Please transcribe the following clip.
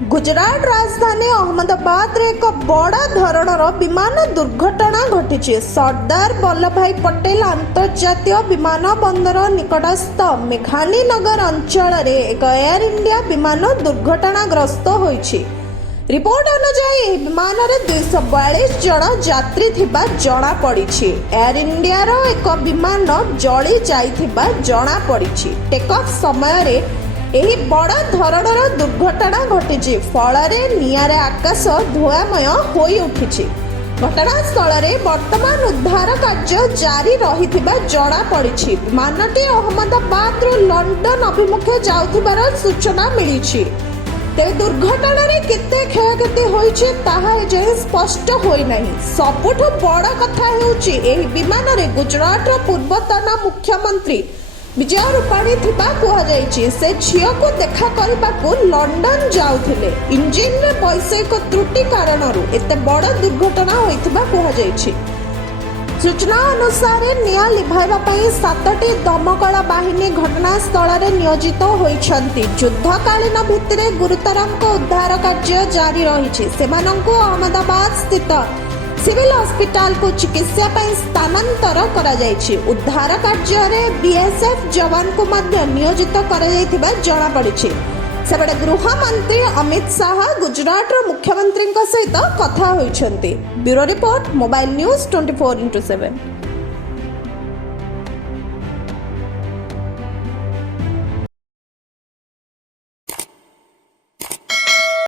गुजरात राजधानी अहमदाबाद रे एक बड़ा धरणर विमान दुर्घटना घटी। सरदार वल्लभ भाई पटेल अंतर्जातीय विमान बंदर निकटस्थ मेघानी नगर अंचल रे एक एयर इंडिया विमान दुर्घटनाग्रस्त होईछि। रिपोर्ट अनुसार विमान रे 242 जन यात्री थिबा जणा पड़िछि। एयर इंडिया रो एक विमान जली जाइथिबा जणा पड़िछि। टेक ऑफ समय रे एही बड़ धरणर दुर्घटना घटी। फल निआरे आकाश धुआमय होई उठिछि। घटनास्थल रे वर्तमान उद्धार कार्य जारी रहिथिबा जणा पड़िछि। विमानटी अहमदाबाद रो लंडन अभिमुखे जाउथिबार सूचना मिलिछि। तेरे दुर्घटना रे केते क्षयक्षति होईछि ताहा एजाए स्पष्ट होई नाही। सबुठु बड़ कथा हेउछि एही विमान रे गुजरात रो पूर्वतन मुख्यमंत्री विजय रूपाणी थिबा कुहा जायछि। से झियो को देखा करबाकू लंडन जाउथिले। इंजिन रे वैषयिक त्रुटि कारणरू एते बड़ दुर्घटना होइथिबा कुहा जायछि। सूचना अनुसार निया लिभाइबा पई 7टी दमकल बाहिनी घटनास्थल रे नियोजित होइछन्ति। युद्धकालीन भित्तिरे गुरुतरंक उद्धार कार्य जारी रहिछि। सेमानंकु अहमदाबाद स्थित सिविल हॉस्पिटल को चिकित्सा पई स्थानांतर करा जायछि। उद्धार कार्य रे बीएसएफ जवान को मध्य नियोजित करा जायथिबा जणा पड़िछि। सेबडे गृह मंत्री अमित शाह गुजरात रो मुख्यमंत्री सहित कथा होइछन्ति। Bureau report mobile news 24x7।